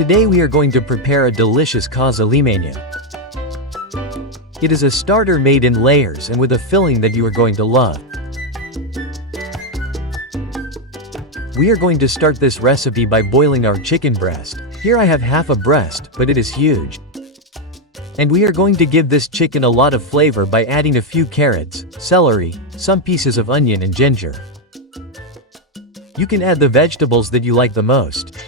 Today we are going to prepare a delicious causa limeña. It is a starter made in layers and with a filling that you are going to love. We are going to start this recipe by boiling our chicken breast. Here I have half a breast, but it is huge. And we are going to give this chicken a lot of flavor by adding a few carrots, celery, some pieces of onion and ginger. You can add the vegetables that you like the most.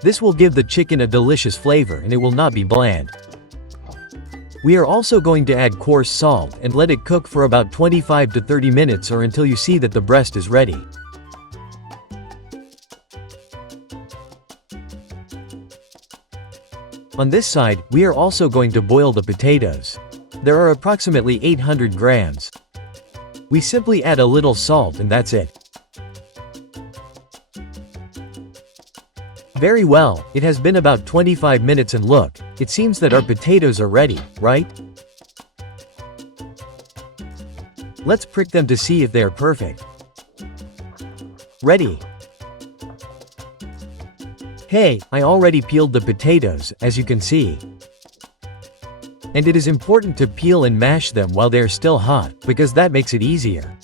This will give the chicken a delicious flavor and it will not be bland. We are also going to add coarse salt and let it cook for about 25 to 30 minutes or until you see that the breast is ready. On this side, we are also going to boil the potatoes. There are approximately 800 grams. We simply add a little salt and that's it. Very well, it has been about 25 minutes and look, it seems that our potatoes are ready, right? Let's prick them to see if they are perfect. Ready. Hey, I already peeled the potatoes, as you can see. And it is important to peel and mash them while they are still hot, because that makes it easier.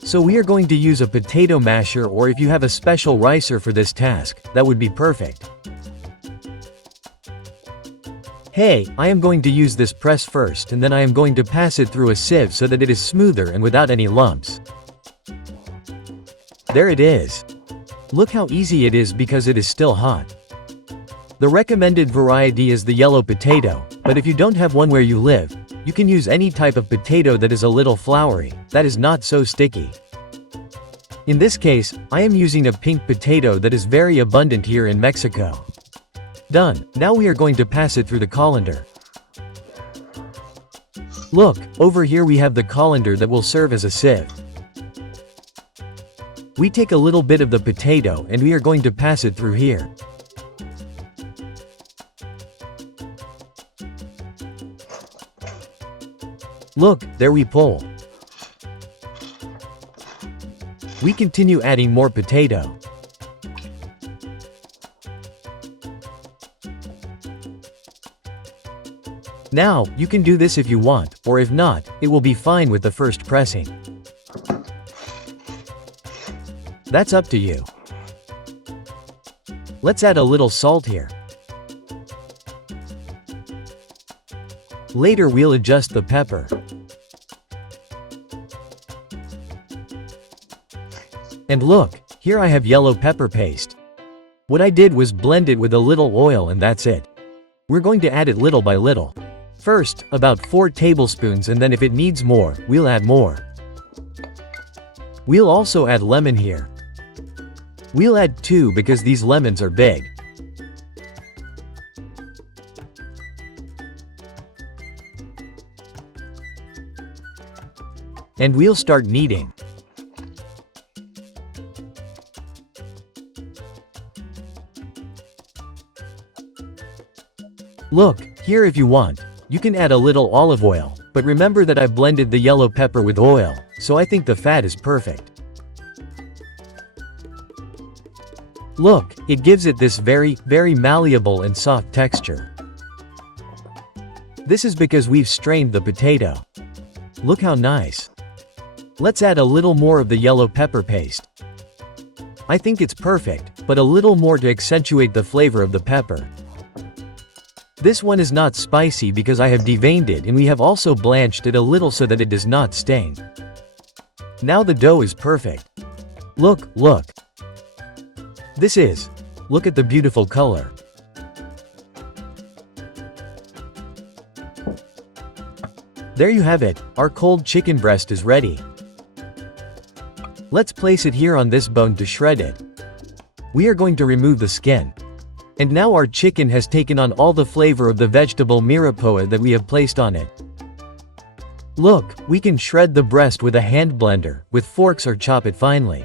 So we are going to use a potato masher, or if you have a special ricer for this task, that would be perfect. Hey, I am going to use this press first and then I am going to pass it through a sieve so that it is smoother and without any lumps. There it is. Look how easy it is because it is still hot. The recommended variety is the yellow potato, but if you don't have one where you live, you can use any type of potato that is a little floury, that is not so sticky. In this case, I am using a pink potato that is very abundant here in Mexico. Done. Now we are going to pass it through the colander. Look, over here we have the colander that will serve as a sieve. We take a little bit of the potato and we are going to pass it through here. Look, there we pull. We continue adding more potato. Now, you can do this if you want, or if not, it will be fine with the first pressing. That's up to you. Let's add a little salt here. Later we'll adjust the pepper. And look, here I have yellow pepper paste. What I did was blend it with a little oil and that's it. We're going to add it little by little. First, about 4 tablespoons and then if it needs more, we'll add more. We'll also add lemon here. We'll add 2 because these lemons are big. And we'll start kneading. Look, here if you want, you can add a little olive oil, but remember that I blended the yellow pepper with oil, so I think the fat is perfect. Look, it gives it this very malleable and soft texture. This is because we've strained the potato. Look how nice. Let's add a little more of the yellow pepper paste. I think it's perfect, but a little more to accentuate the flavor of the pepper. This one is not spicy because I have deveined it and we have also blanched it a little so that it does not stain. Now the dough is perfect. Look. Look at the beautiful color. There you have it, our cold chicken breast is ready. Let's place it here on this bone to shred it. We are going to remove the skin. And now our chicken has taken on all the flavor of the vegetable mirepoix that we have placed on it. Look, we can shred the breast with a hand blender, with forks or chop it finely.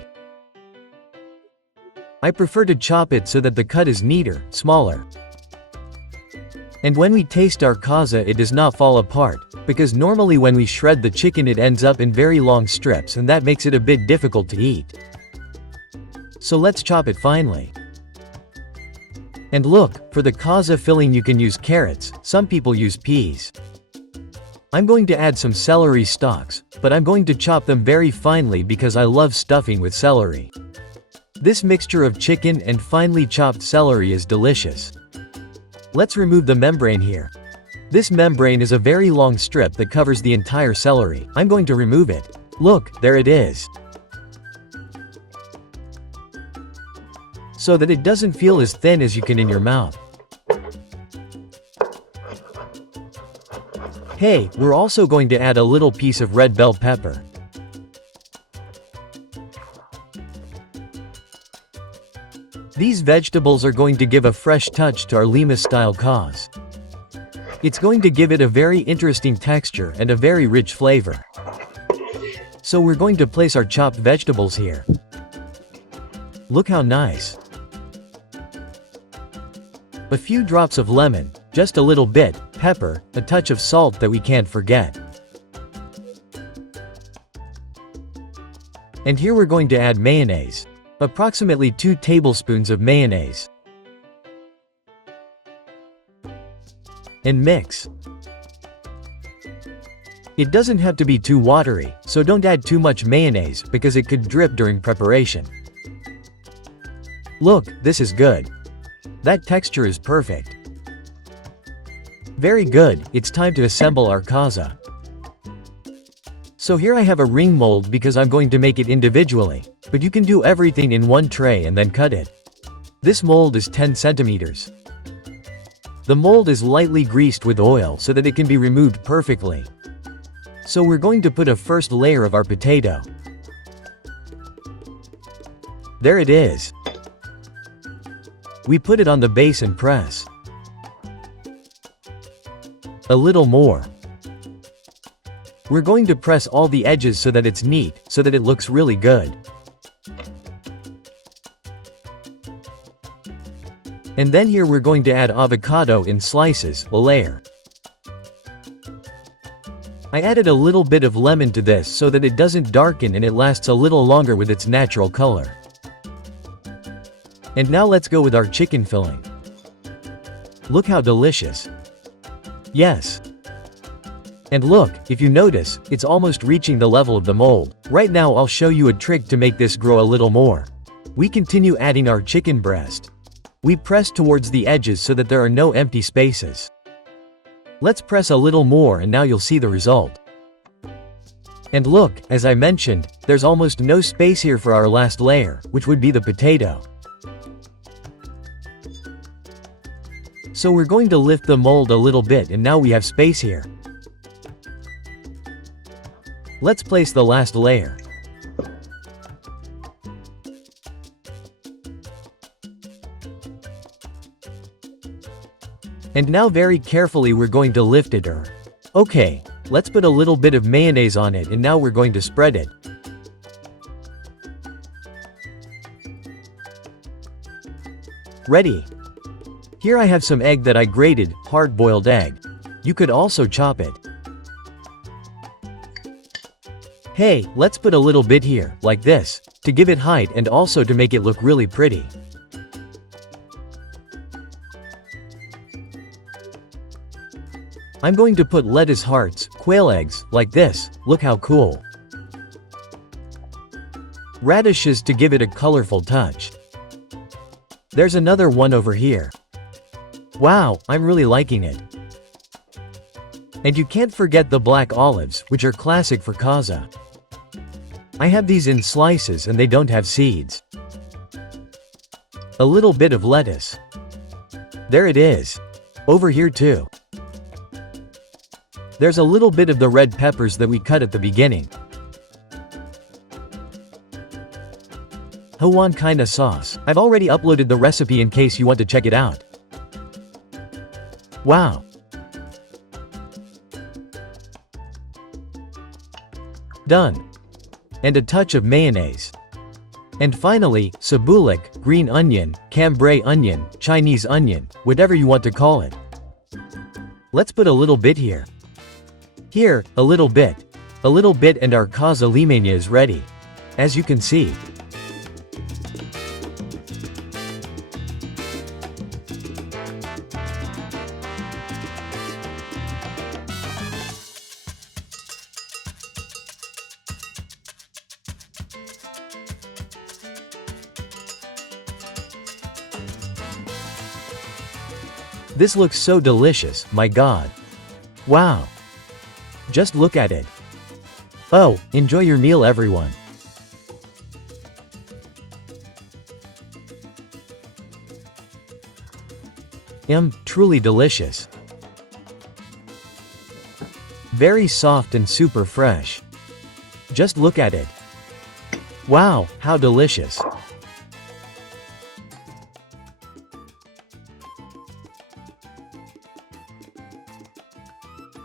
I prefer to chop it so that the cut is neater, smaller. And when we taste our causa it does not fall apart, because normally when we shred the chicken it ends up in very long strips and that makes it a bit difficult to eat. So let's chop it finely. And look, for the causa filling you can use carrots, some people use peas. I'm going to add some celery stalks, but I'm going to chop them very finely because I love stuffing with celery. This mixture of chicken and finely chopped celery is delicious. Let's remove the membrane here. This membrane is a very long strip that covers the entire celery. I'm going to remove it. Look, there it is. So that it doesn't feel as thin as you can in your mouth. Hey, we're also going to add a little piece of red bell pepper. These vegetables are going to give a fresh touch to our Lima-style cause. It's going to give it a very interesting texture and a very rich flavor. So we're going to place our chopped vegetables here. Look how nice. A few drops of lemon, just a little bit, pepper, a touch of salt that we can't forget. And here we're going to add mayonnaise. Approximately 2 tablespoons of mayonnaise. And mix. It doesn't have to be too watery, so don't add too much mayonnaise because it could drip during preparation. Look, this is good. That texture is perfect. Very good, it's time to assemble our causa. So here I have a ring mold because I'm going to make it individually, but you can do everything in one tray and then cut it. This mold is 10 centimeters. The mold is lightly greased with oil so that it can be removed perfectly. So we're going to put a first layer of our potato. There it is. We put it on the base and press. A little more. We're going to press all the edges so that it's neat, so that it looks really good. And then here we're going to add avocado in slices, a layer. I added a little bit of lemon to this so that it doesn't darken and it lasts a little longer with its natural color. And now let's go with our chicken filling. Look how delicious. Yes. And look, if you notice, it's almost reaching the level of the mold. Right now I'll show you a trick to make this grow a little more. We continue adding our chicken breast. We press towards the edges so that there are no empty spaces. Let's press a little more and now you'll see the result. And look, as I mentioned, there's almost no space here for our last layer, which would be the potato. So we're going to lift the mold a little bit and now we have space here. Let's place the last layer. And now very carefully we're going to lift it. Okay, let's put a little bit of mayonnaise on it and now we're going to spread it. Ready. Here I have some egg that I grated, hard-boiled egg. You could also chop it. Hey, let's put a little bit here, like this, to give it height and also to make it look really pretty. I'm going to put lettuce hearts, quail eggs, like this, look how cool. Radishes to give it a colorful touch. There's another one over here. Wow, I'm really liking it. And you can't forget the black olives, which are classic for causa. I have these in slices and they don't have seeds. A little bit of lettuce. There it is. Over here too. There's a little bit of the red peppers that we cut at the beginning. Huancaína sauce. I've already uploaded the recipe in case you want to check it out. Wow. Done. And a touch of mayonnaise. And finally, cibulic, green onion, cambray onion, Chinese onion, whatever you want to call it. Let's put a little bit here. Here, a little bit. A little bit and our causa limeña is ready. As you can see. This looks so delicious, my god. Wow. Just look at it. Oh, enjoy your meal everyone. Truly delicious. Very soft and super fresh. Just look at it. Wow, how delicious.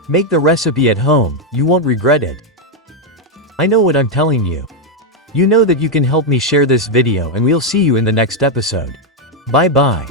Make the recipe at home, you won't regret it. I know what I'm telling you. You know that you can help me share this video and we'll see you in the next episode. Bye bye.